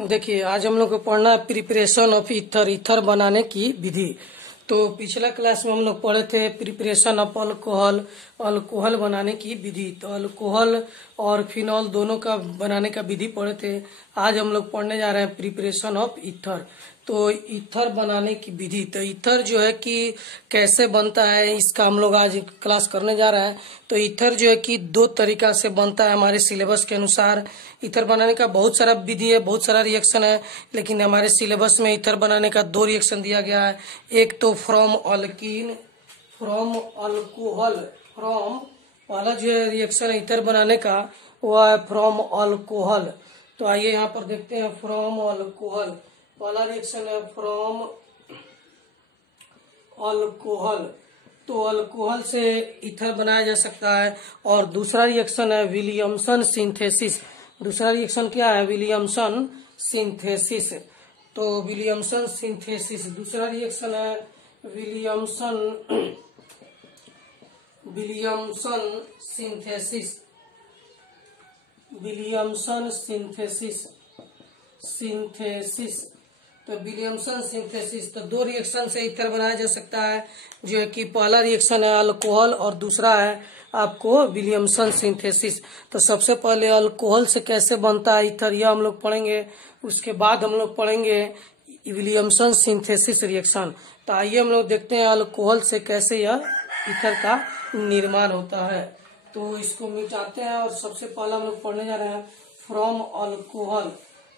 देखिए, आज हम लोग को पढ़ना है प्रिपरेशन ऑफ ईथर, ईथर बनाने की विधि। तो पिछला क्लास में हम लोग पढ़े थे प्रिपरेशन ऑफ अल्कोहल, अल्कोहल बनाने की विधि। तो अल्कोहल और फिनॉल दोनों का बनाने का विधि पढ़े थे। आज हम लोग पढ़ने जा रहे हैं प्रिपरेशन ऑफ ईथर। तो ईथर बनाने की विधि, तो ईथर जो है कि कैसे बनता है, इसका हम लोग आज क्लास करने जा रहे हैं। तो ईथर जो है कि दो तरीका से बनता है हमारे सिलेबस के अनुसार। ईथर बनाने का बहुत सारा विधि है, बहुत सारा रिएक्शन है, लेकिन हमारे सिलेबस में ईथर बनाने का दो रिएक्शन दिया गया है। एक तो from alkyne, from alcohol, from पहला जो है रिएक्शन ईथर बनाने का वो है फ्रॉम अल्कोहल। तो आइए यहाँ पर देखते हैं फ्रॉम अल्कोहल। पहला रिएक्शन है फ्रॉम अल्कोहल, तो अल्कोहल से ईथर बनाया जा सकता है। और दूसरा रिएक्शन है विलियमसन सिंथेसिस। दूसरा रिएक्शन क्या है? Williamson synthesis. तो विलियमसन सिंथेसिस दूसरा रिएक्शन है विलियमसन सिंथेसिस, विलियमसन सिंथेसिस। तो विलियमसन सिंथेसिस, तो दो रिएक्शन से ईथर बनाया जा सकता है, जो है कि पहला रिएक्शन है अल्कोहल और दूसरा है आपको विलियमसन सिंथेसिस। तो सबसे पहले अल्कोहल से कैसे बनता है ईथर, यह हम लोग पढ़ेंगे। उसके बाद हम लोग पढ़ेंगे विलियमसन सिंथेसिस रिएक्शन। तो आइए हम लोग देखते हैं अल्कोहल से कैसे यह ईथर का निर्माण होता है। तो इसको मिटाते हैं और सबसे पहला हम लोग पढ़ने जा रहे हैं फ्रॉम अल्कोहल।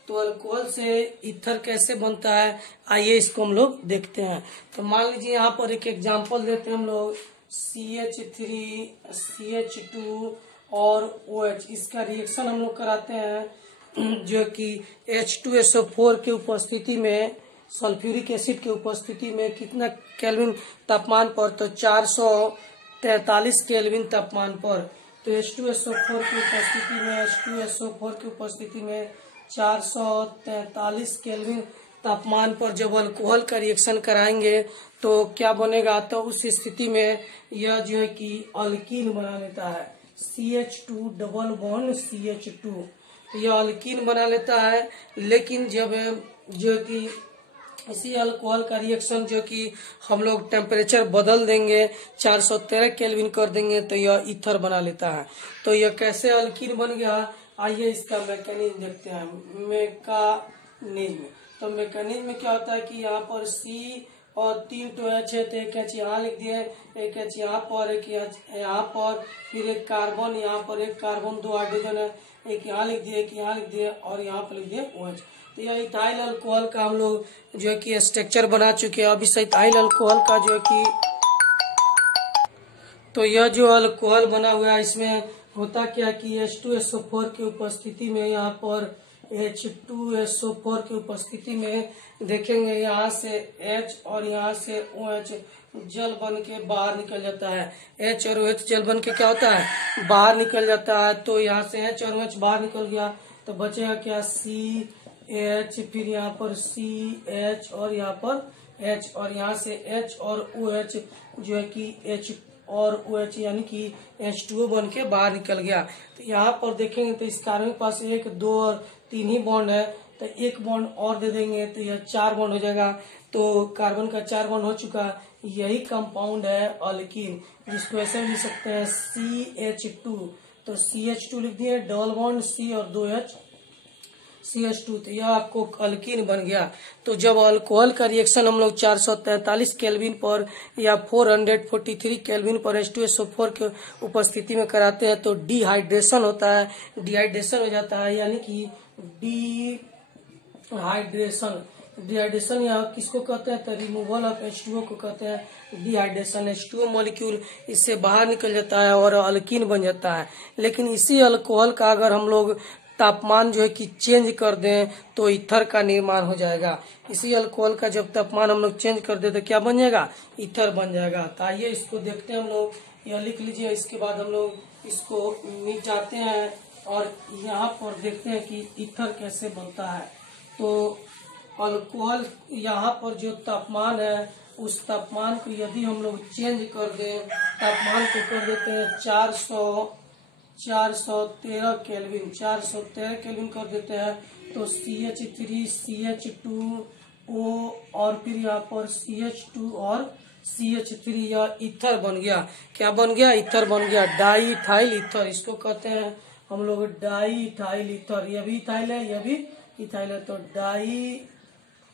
तो अल्कोहल से ईथर कैसे बनता है, आइए इसको हम लोग देखते हैं। तो मान लीजिए यहाँ पर एक एग्जांपल देते हैं हम लोग, CH3 CH2 और OH, इसका रिएक्शन हम लोग कराते हैं, जो कि H2SO4 के उपस्थिति में, सल्फ्यूरिक एसिड के उपस्थिति में कितना केल्विन तापमान पर, तो 443 केल्विन तापमान पर। तो H2SO4 की उपस्थिति में, H2SO4 की उपस्थिति में 443 केल्विन तापमान पर जब अल्कोहल का रिएक्शन कराएंगे तो क्या बनेगा? तो उस स्थिति में यह जो है कि अल्कीन बना लेता है, CH2 डबल बॉन्ड CH2। तो यह अल्कीन बना लेता है। लेकिन जब जो कि इसी अल्कोहल का रिएक्शन जो कि हम लोग टेम्परेचर बदल देंगे, 413 केल्विन कर देंगे, तो यह ईथर बना लेता है। तो यह कैसे अल्कीन बन गया, आइए इसका मैकेनिज्म देखते हैं। मैकेनिज्म, तो मैकेनिज्म में क्या होता है कि यहाँ पर C और 3 तो H है, तो एक H यहाँ लिख दिए, एक H यहाँ पर, एक यहाँ पर, फिर एक कार्बन यहाँ पर, एक कार्बन, 2 हाइड्रोजन है, एक यहाँ लिख दिए, एक यहाँ लिख दिए और यहाँ पर लिख दिए OH। तो यह इथाइल अल्कोहल का हम लोग जो है कि स्ट्रक्चर बना चुके हैं। अब इस इथाइल अल्कोहल का जो है कि, तो यह जो अल्कोहल बना हुआ है इसमें होता क्या कि H2SO4 की उपस्थिति में, यहाँ पर H2SO4 की उपस्थिति में देखेंगे, यहाँ से H और यहाँ से OH जल बन के बाहर निकल जाता है। H और OH जल बन के क्या होता है? बाहर निकल जाता है। तो यहाँ से H और OH बाहर निकल गया तो बचेगा क्या? CH, फिर यहाँ पर CH और यहाँ पर H, और यहाँ से H और OH जो है कि H और OH यानी कि H2O बन के बाहर निकल गया। तो यहाँ पर देखेंगे तो इस कार्बन के पास 1, 2 और 3 ही बॉन्ड है, तो एक बॉन्ड और दे देंगे तो यह 4 बॉन्ड हो जाएगा। तो कार्बन का 4 बॉन्ड हो चुका, यही कंपाउंड है अल्कीन, जिसको ऐसे लिख सकते हैं CH2। तो CH2 लिख दिए, डबल बॉन्ड C और 2H CH2, तो यह आपको अल्कीन बन गया। तो जब अल्कोहल का रिएक्शन हम लोग 443 केल्विन पर या 443 केल्विन पर H2SO4 के उपस्थिति में कराते हैं तो डिहाइड्रेशन होता है, डिहाइड्रेशन हो जाता है, यानी कि डिहाइड्रेशन। डिहाइड्रेशन या किसको कहते हैं? तो रिमूवल ऑफ H2O को कहते हैं डिहाइड्रेशन। H2O मॉलिक्यूल इससे बाहर निकल जाता है और अल्कीन बन जाता है। लेकिन इसी अल्कोहल का अगर हम लोग तापमान जो है कि चेंज कर दें तो ईथर का निर्माण हो जाएगा। इसी अल्कोहल का जब तापमान हम लोग चेंज कर दे तो क्या बन जाएगा? ईथर बन जाएगा। तो आइए इसको देखते हैं हम लोग, यह लिख लीजिए। इसके बाद हम लोग इसको मिटाते हैं और यहाँ पर देखते हैं कि ईथर कैसे बनता है। तो अल्कोहल यहाँ पर जो तापमान है उस तापमान को यदि हम लोग चेंज कर दें, तापमान को कर देते हैं 413 केल्विन, 413 केल्विन कर देते हैं तो CH3 CH2O और फिर यहाँ पर CH2 और CH3 यह ईथर बन गया। क्या बन गया? ईथर बन गया, डाई इथाइल ईथर। इसको कहते हैं हम लोग डाई इथाइल ईथर। यह भी इथाइल है, यह भी इथाइल है, तो di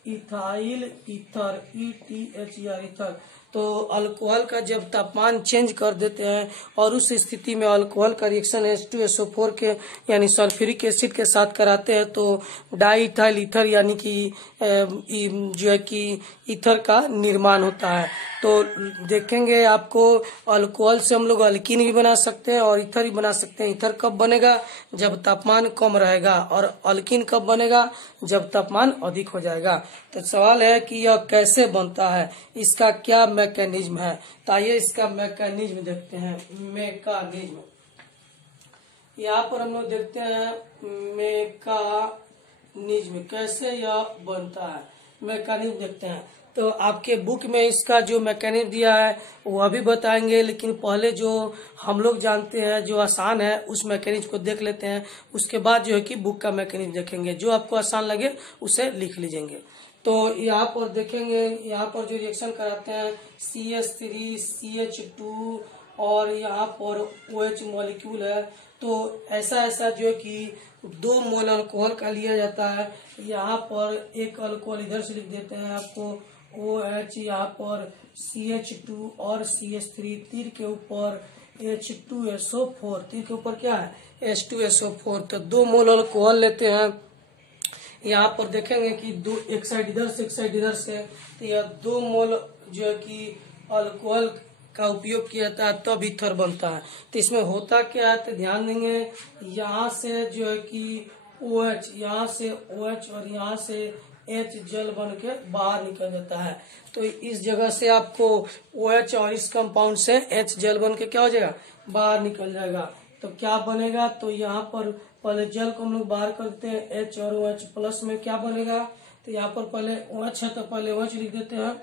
ethyl ether, ETHER ether. तो अल्कोहल का जब तापमान चेंज कर देते हैं और उस स्थिति में अल्कोहल का रिएक्शन H2SO4 के यानी सल्फ्यूरिक एसिड के साथ कराते हैं तो डाई इथाइल ईथर यानी कि जो है कि ईथर का निर्माण होता है। तो देखेंगे आपको अल्कोहल से हम लोग अल्कीन भी बना सकते हैं और ईथर भी बना सकते हैं। ईथर कब बनेगा? जब तापमान कम रहेगा, और अल्कीन कब बनेगा? जब तापमान अधिक हो जाएगा। तो सवाल है कि यह कैसे बनता है, इसका क्या मैकेनिज्म है। तो आइए इसका मैकेनिज्म देखते हैं। मैकेनिज्म यहाँ पर हम लोग देखते हैं मैकेनिज्म कैसे यह बनता है। मैकेनिज्म देखते हैं तो आपके बुक में इसका जो मैकेनिज्म दिया है वह भी बताएंगे, लेकिन पहले जो हम लोग जानते हैं जो आसान है उस मैकेनिज्म को देख लेते हैं। उसके बाद जो है कि बुक का मैकेनिज्म देखेंगे, जो आपको आसान लगे उसे लिख लीजिएंगे। तो यहाँ पर देखेंगे, यहाँ पर जो रिएक्शन कराते हैं CH3 CH2 और यहाँ पर OH मॉलिक्यूल है, तो ऐसा जो है कि 2 मोल अल्कोहल का लिया जाता है। यहाँ पर एक अल्कोहल इधर से लिख देते हैं आपको OH, यहाँ पर CH2 और CH3, तीर के ऊपर H2SO4, तीर के ऊपर क्या है? H2SO4। तो 2 मोल अल्कोहल लेते हैं। यहाँ पर देखेंगे कि एक साइड इधर से एक साइड इधर से, तो यह 2 मोल जो है कि अल्कोहल का उपयोग किया जाता है तब ईथर बनता है। तो इसमें होता क्या है तो ध्यान देंगे, यहाँ से जो है कि OH, यहाँ से OH और यहाँ से H जल बन के बाहर निकल जाता है। तो इस जगह से आपको OH और इस कंपाउंड से H जल बन के क्या हो जाएगा? बाहर निकल जाएगा। तो क्या बनेगा? तो यहाँ पर पहले जल को हम लोग बाहर करते हैं, H और OH प्लस में क्या बनेगा? तो यहाँ पर पहले OH है तो पहले OH लिख देते हैं।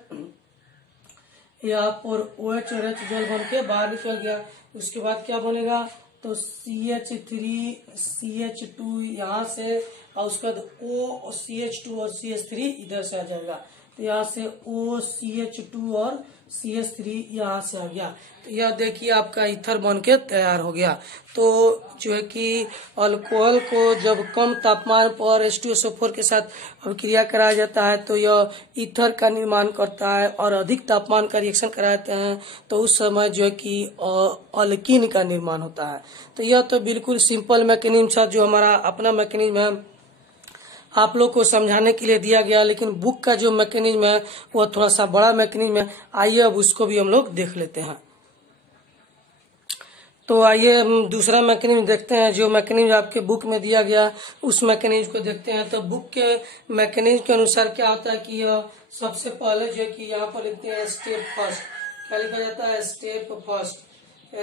यहाँ पर OH और H जल बन के बाहर निकल गया। उसके बाद क्या बनेगा? तो CH3 CH2 यहाँ से, और उसके बाद O CH2 और CH3 इधर से आ जाएगा। तो यहाँ से O CH2 और CH3 यहाँ से आ गया। तो यह देखिए आपका ईथर बन के तैयार हो गया। तो जो है कि अल्कोहल को जब कम तापमान पर H2SO4 के साथ अभिक्रिया कराया जाता है तो यह ईथर का निर्माण करता है, और अधिक तापमान का रिएक्शन कराते हैं तो उस समय जो है कि अल्कीन का निर्माण होता है। तो यह तो बिल्कुल सिंपल मैकेनिज्म था जो हमारा अपना मैकेनिज्म है, आप लोग को समझाने के लिए दिया गया। लेकिन बुक का जो मैकेनिज्म है वह थोड़ा सा बड़ा मैकेनिज्म है। आइए अब उसको भी हम लोग देख लेते हैं। तो आइए हम दूसरा मैकेनिज्म देखते हैं। जो मैकेनिज्म आपके बुक में दिया गया उस मैकेनिज्म को देखते हैं। तो बुक के मैकेनिज्म के अनुसार क्या होता है कि यह सबसे पहले जो है कि यहाँ पर लिखते हैं स्टेप फर्स्ट। क्या लिखा जाता है? Step first.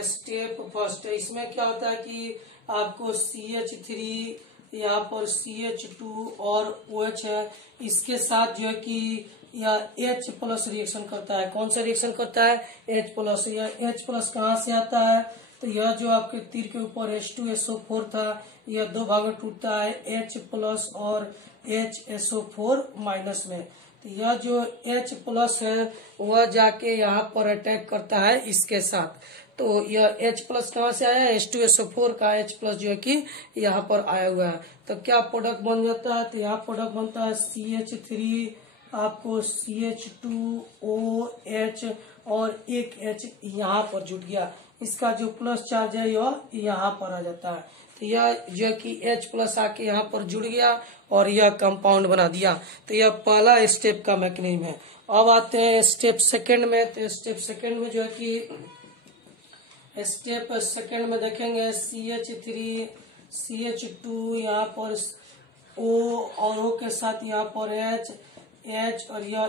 स्टेप फर्स्ट इसमें क्या होता है कि आपको CH3, यहाँ पर CH2 और OH है, इसके साथ जो है कि यह H प्लस रिएक्शन करता है। कौन सा रिएक्शन करता है? H plus. यह H प्लस कहाँ से आता है? तो यह जो आपके तीर के ऊपर H2SO4 था यह 2 भाग में टूटता है, H प्लस और HSO4 माइनस में। तो यह जो H प्लस है वह जाके यहाँ पर अटैक करता है इसके साथ। तो यह H प्लस कहाँ से आया? H2SO4 का H प्लस जो है कि यहाँ पर आया हुआ है। तो क्या प्रोडक्ट बन जाता है? तो यहाँ प्रोडक्ट बनता है CH3, आपको CH2OH और एक H यहाँ पर जुट गया। इसका जो प्लस चार्ज है यह यहाँ पर आ जाता है। तो यह जो है कि H प्लस आके यहाँ पर जुड़ गया और यह कंपाउंड बना दिया। तो यह पहला स्टेप का मैकेनिज्म है। अब आते हैं स्टेप सेकंड में। तो स्टेप सेकंड में जो है कि स्टेप सेकंड में देखेंगे CH3 CH2 यहाँ पर O और O के साथ यहाँ पर H और यह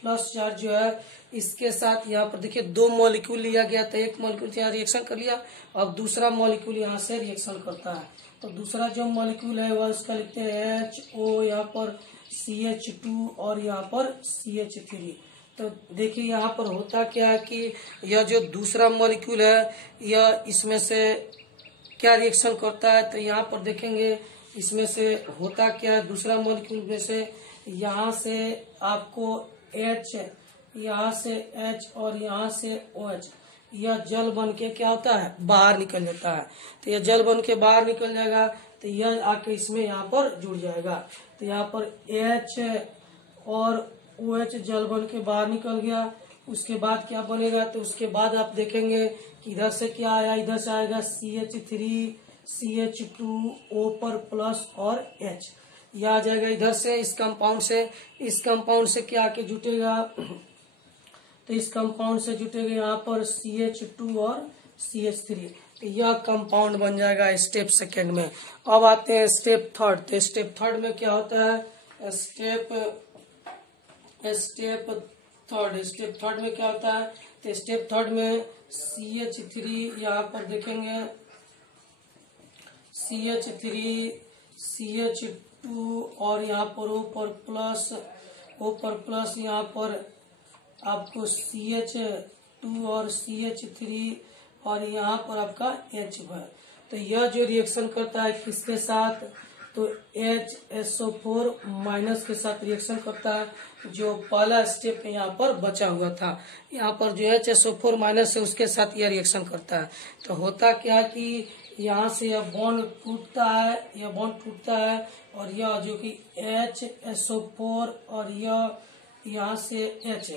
प्लस चार्ज जो है इसके साथ यहाँ पर देखिए 2 मॉलिक्यूल लिया गया था। एक मॉलिक्यूल यहाँ रिएक्शन कर लिया, अब दूसरा मॉलिक्यूल यहाँ से रिएक्शन करता है। तो दूसरा जो मॉलिक्यूल है वह इसका लिखते हैं HO, यहाँ पर CH2 और यहाँ पर CH3। तो देखिए यहाँ पर होता क्या है कि यह जो दूसरा मॉलिक्यूल है यह इसमें से क्या रिएक्शन करता है। तो यहाँ पर देखेंगे इसमें से होता क्या है, दूसरा मॉलिक्यूल में से यहाँ से आपको H, यहाँ से H और यहाँ से OH, यह जल बन के क्या होता है, बाहर निकल जाता है। तो यह जल बन के बाहर निकल जाएगा तो यह आके इसमें यहाँ पर जुड़ जाएगा। तो यहाँ पर H और OH जल बन के बाहर निकल गया। उसके बाद क्या बनेगा, तो उसके बाद आप देखेंगे कि इधर से क्या आया, इधर से आएगा CH3 CH2O पर प्लस और H, यह आ जाएगा इधर से इस कंपाउंड से। इस कंपाउंड से क्या आके जुटेगा, तो इस कंपाउंड से जुटेगा यहाँ पर CH2 और CH3, तो यह कंपाउंड बन जाएगा स्टेप सेकेंड में। अब आते हैं स्टेप थर्ड। तो स्टेप थर्ड में क्या होता है, स्टेप थर्ड में क्या होता है, तो स्टेप थर्ड में CH3, यहाँ पर देखेंगे CH3 CH2 और यहाँ पर O पर प्लस यहाँ पर आपको CH2 और CH3 और यहाँ पर आपका H है। तो यह जो रिएक्शन करता है किसके साथ, तो HSO4 माइनस के साथ रिएक्शन करता है, जो पहला स्टेप यहाँ पर बचा हुआ था। यहाँ पर जो HSO4 माइनस है उसके साथ यह रिएक्शन करता है। तो होता क्या कि यहाँ से यह बॉन्ड टूटता है, और यह जो कि HSO4 और यह यहाँ से H,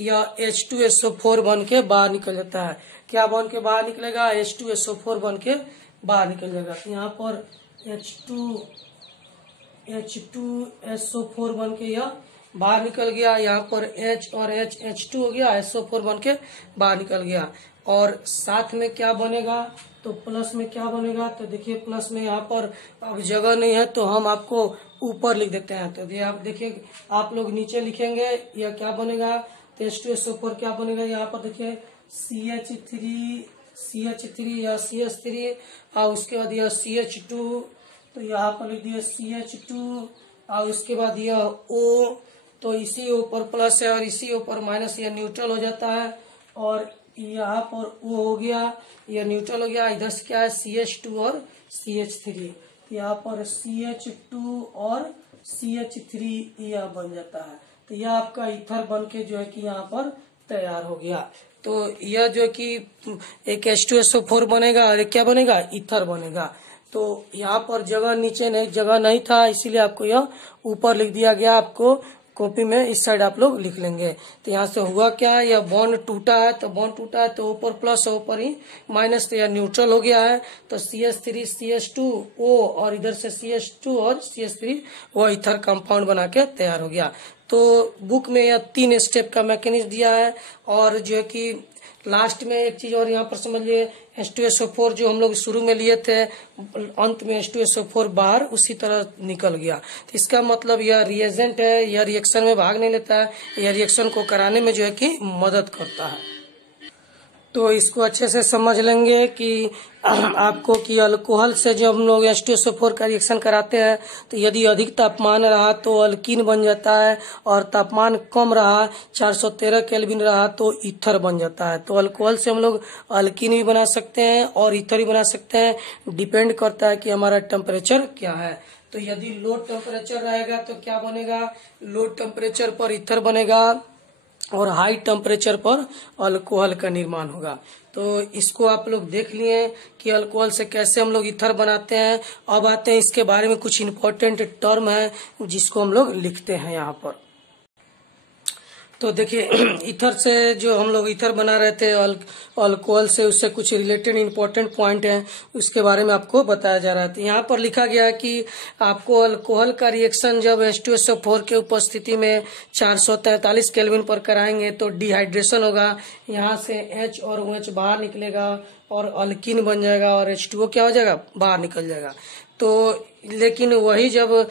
यह H2SO4 बन के बाहर निकल जाता है। क्या बन के बाहर निकलेगा, H2SO4 बन के बाहर निकल जाएगा। तो यहाँ पर H2SO4 बन के यह बाहर निकल गया। यहाँ पर H और H2 हो गया, SO4 बन के बाहर निकल गया। और साथ में क्या बनेगा, तो प्लस में क्या बनेगा, तो देखिए प्लस में यहाँ पर अब जगह नहीं है तो हम आपको ऊपर लिख देते हैं। तो ये आप देखिए, आप लोग नीचे लिखेंगे यह क्या बनेगा, तो H2SO4 क्या बनेगा, यहाँ पर देखिए CH3 या CH3 और उसके बाद यह CH2, तो यहाँ पर लिख दिया CH2 और उसके बाद यह O, तो इसी O पर प्लस है और इसी O पर माइनस, यह न्यूट्रल हो जाता है। और यहाँ पर O हो गया, यह न्यूट्रल हो गया। इधर से क्या है CH2 और CH3, यहाँ पर CH2 और CH3 यह बन जाता है। तो यह आपका ईथर बन के जो है कि यहाँ पर तैयार हो गया। तो यह जो कि एक H2SO4 बनेगा और एक क्या बनेगा, ईथर बनेगा। तो यहाँ पर जगह नहीं था, इसीलिए आपको यह ऊपर लिख दिया गया। आपको कॉपी में इस साइड आप लोग लिख लेंगे। तो यहाँ से हुआ क्या है, यह बॉन्ड टूटा है, तो ऊपर प्लस ऊपर ही माइनस, तो यह न्यूट्रल हो गया है। तो CH3 CH2O और इधर से CH2 और CH3 वो ईथर कंपाउंड बना के तैयार हो गया। तो बुक में यह 3 स्टेप का मैकेनिज्म दिया है। और जो है कि लास्ट में एक चीज और यहाँ पर समझ लिए, H2SO4 जो हम लोग शुरू में लिए थे, अंत में H2SO4 बाहर उसी तरह निकल गया। तो इसका मतलब यह रिएजेंट है, यह रिएक्शन में भाग नहीं लेता है, यह रिएक्शन को कराने में जो है कि मदद करता है। तो इसको अच्छे से समझ लेंगे कि आपको कि अल्कोहल से जब हम लोग H2SO4 का रिएक्शन कराते हैं तो यदि अधिक तापमान रहा तो अल्कीन बन जाता है, और तापमान कम रहा 413 केल्विन रहा तो ईथर बन जाता है। तो अल्कोहल से हम लोग अल्कीन भी बना सकते हैं और ईथर भी बना सकते हैं, डिपेंड करता है कि हमारा टेम्परेचर क्या है। तो यदि लो टेम्परेचर रहेगा तो क्या बनेगा, लो टेम्परेचर पर ईथर बनेगा और हाई टेम्परेचर पर अल्कोहल का निर्माण होगा। तो इसको आप लोग देख लिए कि अल्कोहल से कैसे हम लोग ईथर बनाते हैं। अब आते हैं इसके बारे में कुछ इम्पोर्टेंट टर्म है जिसको हम लोग लिखते हैं यहाँ पर। तो देखिए, ईथर से जो हम लोग ईथर बना रहे थे अल्कोहल से, उससे कुछ रिलेटेड इंपॉर्टेंट पॉइंट हैं, उसके बारे में आपको बताया जा रहा है। तो यहाँ पर लिखा गया है कि आपको अल्कोहल का रिएक्शन जब H2SO4 के उपस्थिति में 443 केल्विन पर कराएंगे तो डिहाइड्रेशन होगा, यहाँ से H और OH बाहर निकलेगा और अल्कीन बन जाएगा और H2O क्या हो जाएगा, बाहर निकल जाएगा। तो लेकिन वही जब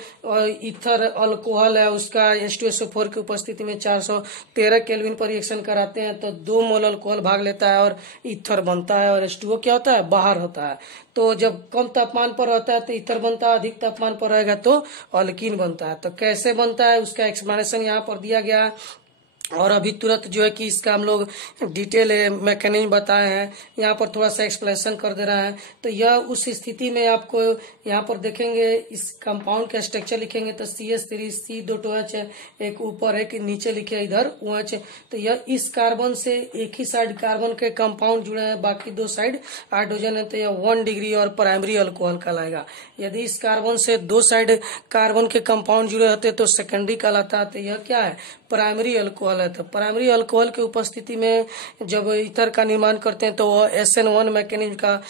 ईथर अल्कोहल है उसका H2SO4 की उपस्थिति में 413 केल्विन पर रिएक्शन कराते हैं तो 2 मोल अल्कोहल भाग लेता है और ईथर बनता है और H2O क्या होता है, बाहर होता है। तो जब कम तापमान पर होता है तो ईथर बनता है, अधिक तापमान पर रहेगा तो अल्कीन बनता है। तो कैसे बनता है उसका एक्सप्लेनेशन यहाँ पर दिया गया है। और अभी तुरंत जो है कि इसका हम लोग डिटेल मैकेनिज्म बताए हैं, यहाँ पर थोड़ा सा एक्सप्लेनेशन कर दे रहा है। तो यह उस स्थिति में आपको यहाँ पर देखेंगे, इस कंपाउंड का स्ट्रक्चर लिखेंगे तो CH3 C2H, एक ऊपर एक नीचे लिखे इधर OH। तो यह इस कार्बन से एक ही साइड कार्बन के कंपाउंड जुड़े हैं, बाकी दो साइड हाइड्रोजन है, तो यह 1 डिग्री और प्राइमरी अल्कोहल कहलाएगा। यदि इस कार्बन से दो साइड कार्बन के कंपाउंड जुड़े होते तो सेकेंडरी कहलाता है। तो यह क्या है, प्राइमरी अल्कोहल है। तो प्राइमरी अल्कोहल की उपस्थिति में जब ईथर का निर्माण करते हैं तो वह SN1 मैकेनिज्म का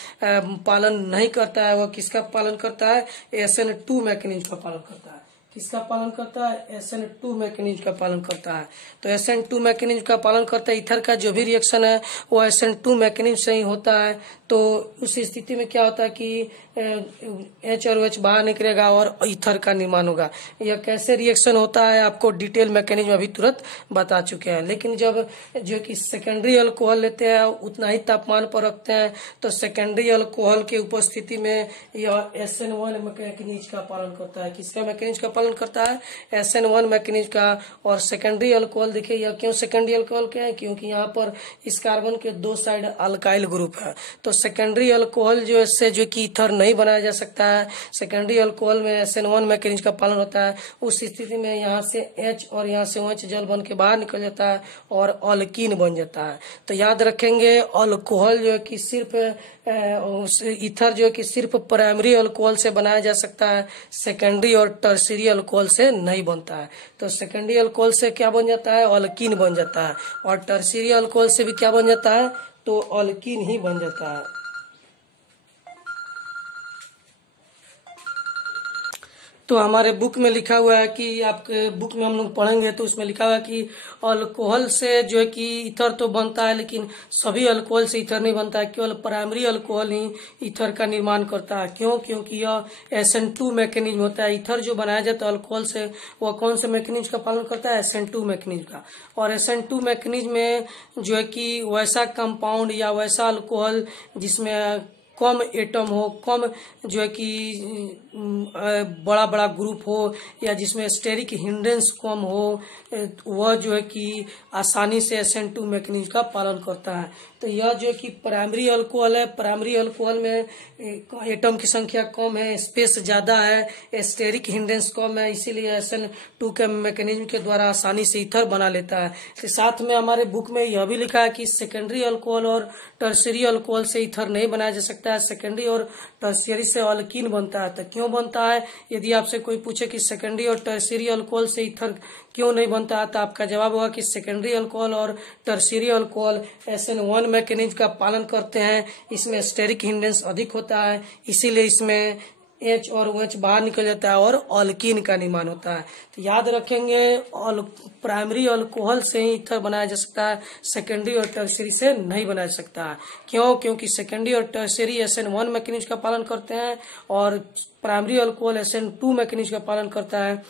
पालन नहीं करता है। वह किसका पालन करता है, SN2 मैकेनिज्म का पालन करता है। किसका पालन करता है, SN2 मैकेनिज्म का पालन करता है। तो SN2 मैकेनिज्म का पालन करता है। ईथर का जो भी रिएक्शन है वो SN2 मैकेनिज्म से ही होता है। तो उस स्थिति में क्या होता है कि H और OH बाहर निकलेगा और ईथर का निर्माण होगा। यह कैसे रिएक्शन होता है आपको डिटेल मैकेनिज्म अभी तुरंत बता चुके हैं। लेकिन जब जो कि सेकेंडरी अल्कोहल लेते हैं उतना ही तापमान पर रखते हैं तो सेकेंडरी अल्कोहल की उपस्थिति में यह SN1 मैकेनिज्म का पालन करता है। किसका मैकेनिज्म का पालन करता है, SN1 मैकेनिज्म का। और सेकेंडरी अल्कोहल देखिए यह क्यों सेकेंडरी अल्कोहल क्या है, क्योंकि यहाँ पर इस कार्बन के दो साइड अल्काइल ग्रुप है। तो सेकेंडरी अल्कोहल जो इससे जो कि ईथर नहीं बनाया जा सकता है। सेकेंडरी अल्कोहल में SN1 मैकेनिज्म का पालन होता है। उस स्थिति में यहाँ से H और यहाँ से OH जल बन के बाहर निकल जाता है और अल्कीन बन जाता है। तो याद रखेंगे अल्कोहल जो है कि सिर्फ ईथर जो है कि सिर्फ प्राइमरी अल्कोहल से बनाया जा सकता है, सेकेंडरी और टर्शियरी अल्कोहल से नहीं बनता है। तो सेकेंडरी अल्कोहल से क्या बन जाता है, अल्कीन बन जाता है। और टर्शियरी अल्कोहल से भी क्या बन जाता है, तो अल्कीन ही बन जाता है। तो हमारे बुक में लिखा हुआ है कि आपके बुक में हम लोग पढ़ेंगे तो उसमें लिखा हुआ है कि अल्कोहल से जो है कि ईथर तो बनता है, लेकिन सभी अल्कोहल से ईथर नहीं बनता है। केवल प्राइमरी अल्कोहल ही ईथर का निर्माण करता है। क्यों, क्योंकि यह SN2 मैकेनिज्म होता है। ईथर जो बनाया जाता है अल्कोहल से वह कौन से मैकेनिज्म का पालन करता है, SN2 मैकेनिज्म का। और SN2 मैकेनिज्म में जो है कि वैसा कंपाउंड या वैसा अल्कोहल जिसमें कम एटम हो, कम जो है कि बड़ा बड़ा ग्रुप हो, या जिसमें स्टेरिक हिंड्रेंस कम हो, वह जो है कि आसानी से SN2 मैकेनिज्म का पालन करता है। तो यह जो कि प्राइमरी अल्कोहल है, प्राइमरी अल्कोहल में एटम की संख्या कम है, स्पेस ज्यादा है, स्टेरिक हिंड्रेंस कम है, इसीलिए SN2 के मैकेनिज्म के द्वारा आसानी से ईथर बना लेता है। तो साथ में हमारे बुक में यह भी लिखा है कि सेकेंडरी अल्कोहल और टर्शियरी अल्कोहल से ईथर नहीं बनाया जा सकता है, सेकेंडरी और टर्शियरी से अल्कीन बनता है। तो क्यों बनता है, यदि आपसे कोई पूछे कि सेकेंडरी और टर्शियरी अल्कोहल से ईथर क्यों नहीं बनता है, तो आपका जवाब होगा कि सेकेंडरी अल्कोहल और टर्शियरी अल्कोहल SN1 मैकेनिज्म का पालन करते हैं। इसमें स्टेरिक हिंड्रेंस अधिक होता है, इसीलिए इसमें H और OH बाहर निकल जाता है और अल्कीन का निर्माण होता है। तो याद रखेंगे प्राइमरी अल्कोहल से ही ईथर बनाया जा सकता है, सेकेंडरी और टर्शियरी से नहीं बनाया जा सकता है। क्यों, क्योंकि सेकेंडरी और टर्शियरी SN1 मैकेनिज्म का पालन करते हैं और प्राइमरी अल्कोहल SN2 मैकेनिज्म का पालन करता है,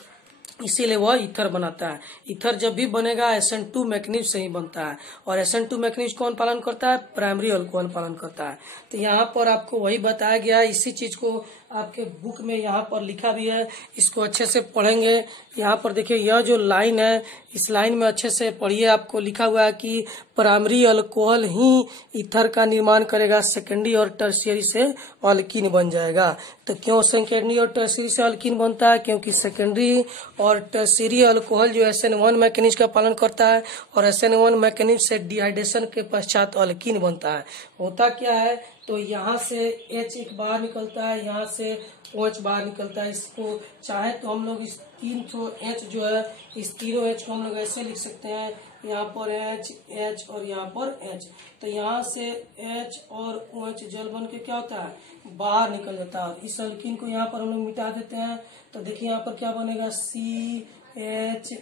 इसीलिए वह ईथर बनाता है। ईथर जब भी बनेगा SN2 मैकेनिज्म से ही बनता है। और SN2 मैकेनिज्म कौन पालन करता है, प्राइमरी अल्कोहल पालन करता है। तो यहाँ पर आपको वही बताया गया है, इसी चीज को आपके बुक में यहाँ पर लिखा भी है, इसको अच्छे से पढ़ेंगे। यहाँ पर देखिए यह जो लाइन है, इस लाइन में अच्छे से पढ़िए। आपको लिखा हुआ है कि प्राइमरी अल्कोहल ही ईथर का निर्माण करेगा, सेकेंडरी और टर्शियरी से अल्कीन बन जाएगा। तो क्यों सेकेंडरी और टर्शियरी से अल्कीन बनता है, क्योंकि सेकेंडरी और टर्शियरी अल्कोहल जो SN1 मैकेनिज्म का पालन करता है और SN1 मैकेनिज्म से डिहाइड्रेशन के पश्चात अल्कीन बनता है। होता क्या है, तो यहाँ से H एक बाहर निकलता है, यहाँ से OH बाहर निकलता है। इसको चाहे तो हम लोग इस 3 H जो है, इस तीनों H को हम लोग ऐसे लिख सकते हैं, यहाँ पर H और यहाँ पर H। तो यहाँ से H और OH जल बन के क्या होता है, बाहर निकल जाता है। इस अल्कीन को यहाँ पर हम लोग मिटा देते हैं। तो देखिए यहाँ पर क्या बनेगा, CH,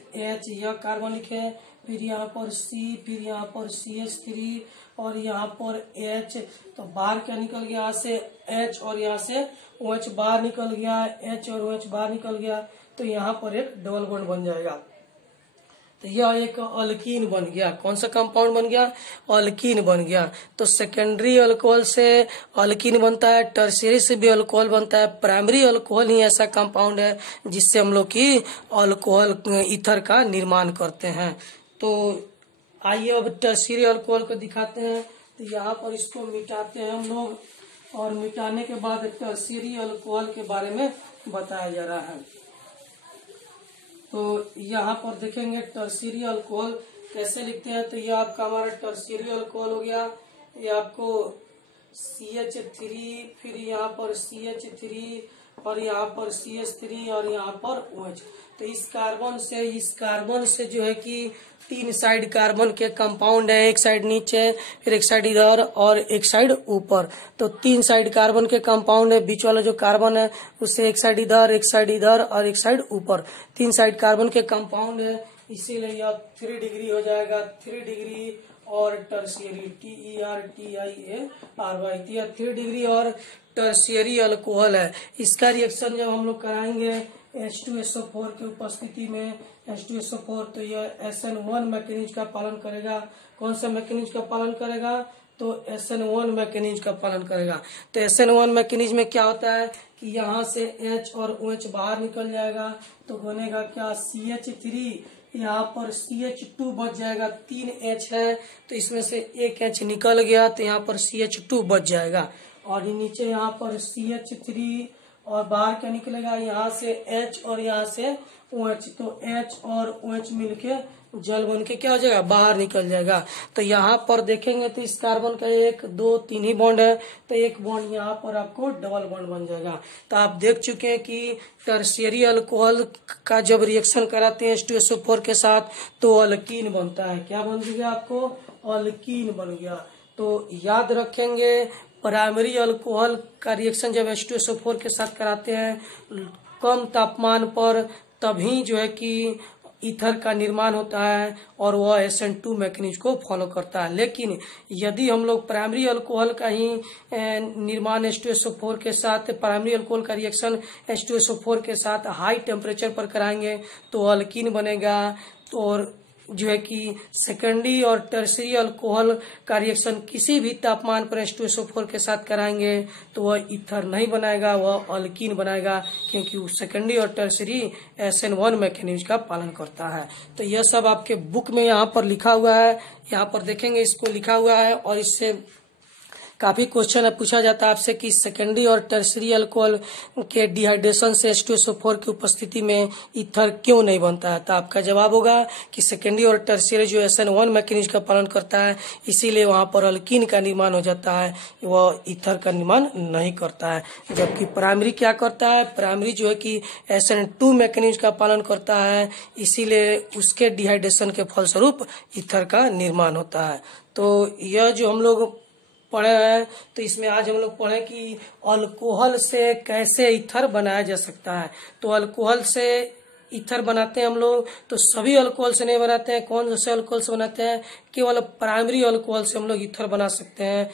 यह कार्बन लिखे, फिर यहाँ पर C, फिर यहाँ पर CH3 और यहाँ पर H। तो बाहर क्या निकल गया, यहाँ से H और यहाँ से OH बाहर निकल गया, H और OH बाहर निकल गया। तो यहाँ पर एक डबल बॉन्ड बन जाएगा। तो यह एक अल्कीन बन गया। कौन सा कंपाउंड बन गया, अल्कीन बन गया। तो सेकेंडरी अल्कोहल से अल्कीन बनता है, टर्शियरी से भी अल्कोहल बनता है। प्राइमरी अल्कोहल ही ऐसा कंपाउंड है जिससे हम लोग की अल्कोहल ईथर का निर्माण करते हैं। तो आइए अब टर्शियरी अल्कोहल को दिखाते हैं। तो यहाँ पर इसको मिटाते हैं हम लोग, और मिटाने के बाद टर्शियरी अल्कोहल के बारे में बताया जा रहा है। तो यहाँ पर देखेंगे टर्शियरी अल्कोहल कैसे लिखते हैं। तो ये आपका हमारा टर्शियरी अल्कोहल हो गया। ये आपको CH3, फिर यहाँ पर CH3 और यहाँ पर CH3 और यहाँ पर OH। तो इस कार्बन से जो है कि 3 साइड कार्बन के कंपाउंड है, एक साइड नीचे, फिर एक साइड इधर और एक साइड ऊपर। तो 3 साइड कार्बन के कंपाउंड है, बीच वाला जो कार्बन है उससे एक साइड इधर और एक साइड ऊपर। 3 साइड कार्बन के कंपाउंड है, इसीलिए यह 3 डिग्री हो जाएगा। 3 डिग्री और टर्शियरी TERTIARY, यह 3 डिग्री और टर्शियरी अल्कोहल है। इसका रिएक्शन जब हम लोग कराएंगे H2SO4 की उपस्थिति में, H2SO4, तो यह SN1 मैकेनिज्म का पालन करेगा। कौन सा मैकेनिज्म का पालन करेगा? तो SN1 मैकेनिज्म का पालन करेगा। तो SN1 मैकेनिज्म में क्या होता है कि यहाँ से H और OH बाहर निकल जाएगा, तो बनेगा क्या? CH3, यहाँ पर CH2 बच जाएगा। 3 H है तो इसमें से एक H निकल गया, तो यहाँ पर CH2 बच जाएगा। और नीचे यहाँ पर CH3 और बाहर क्या निकलेगा? यहाँ से H और यहाँ से OH। तो H और OH मिलके जल बन के क्या हो जाएगा? बाहर निकल जाएगा। तो यहाँ पर देखेंगे तो इस कार्बन का 1, 2, 3 ही बॉन्ड है, तो एक बॉन्ड यहाँ पर आपको डबल बॉन्ड बन जाएगा। तो आप देख चुके हैं कि टर्शियरी अल्कोहल का जब रिएक्शन कराते हैं H2SO4 के साथ तो अल्कीन बनता है। क्या बन गया? आपको अल्कीन बन गया। तो याद रखेंगे, प्राइमरी अल्कोहल का रिएक्शन जब H2SO4 के साथ कराते हैं कम तापमान पर, तभी जो है कि ईथर का निर्माण होता है और वह SN2 मैकेनिज्म को फॉलो करता है। लेकिन यदि हम लोग प्राइमरी अल्कोहल का ही निर्माण H2SO4 के साथ, प्राइमरी अल्कोहल का रिएक्शन H2SO4 के साथ हाई टेम्परेचर पर कराएंगे तो अल्कीन बनेगा। तो और जो है कि सेकेंडरी और टर्शियरी अल्कोहल का रिएक्शन किसी भी तापमान पर H2SO4 के साथ कराएंगे तो वह ईथर नहीं बनाएगा, वह अल्कीन बनाएगा, क्योंकि वो सेकेंडरी और टर्शियरी SN1 मैकेनिज्म का पालन करता है। तो यह सब आपके बुक में यहाँ पर लिखा हुआ है, यहाँ पर देखेंगे इसको लिखा हुआ है। और इससे काफी क्वेश्चन पूछा जाता है आपसे कि सेकेंडरी और टर्शियरी अल्कोहल के डिहाइड्रेशन से H2SO4 की उपस्थिति में ईथर क्यों नहीं बनता है? तो आपका जवाब होगा कि सेकेंडरी और टर्शियरी जो SN1 मैकेनिज्म का पालन करता है, इसीलिए वहां पर अल्कीन का निर्माण हो जाता है, वह ईथर का निर्माण नहीं करता है। जबकि प्राइमरी क्या करता है? प्राइमरी जो है कि SN2 मैकेनिज्म का पालन करता है, इसीलिए उसके डिहाइड्रेशन के फलस्वरूप ईथर का निर्माण होता है। तो यह जो हम लोग पढ़े हैं, तो इसमें आज हम लोग पढ़े कि अल्कोहल से कैसे ईथर बनाया जा सकता है। तो अल्कोहल से ईथर बनाते हैं हम लोग, तो सभी अल्कोहल से नहीं बनाते हैं। कौन से अल्कोहल से बनाते हैं? केवल प्राइमरी अल्कोहल से हम लोग ईथर बना सकते हैं।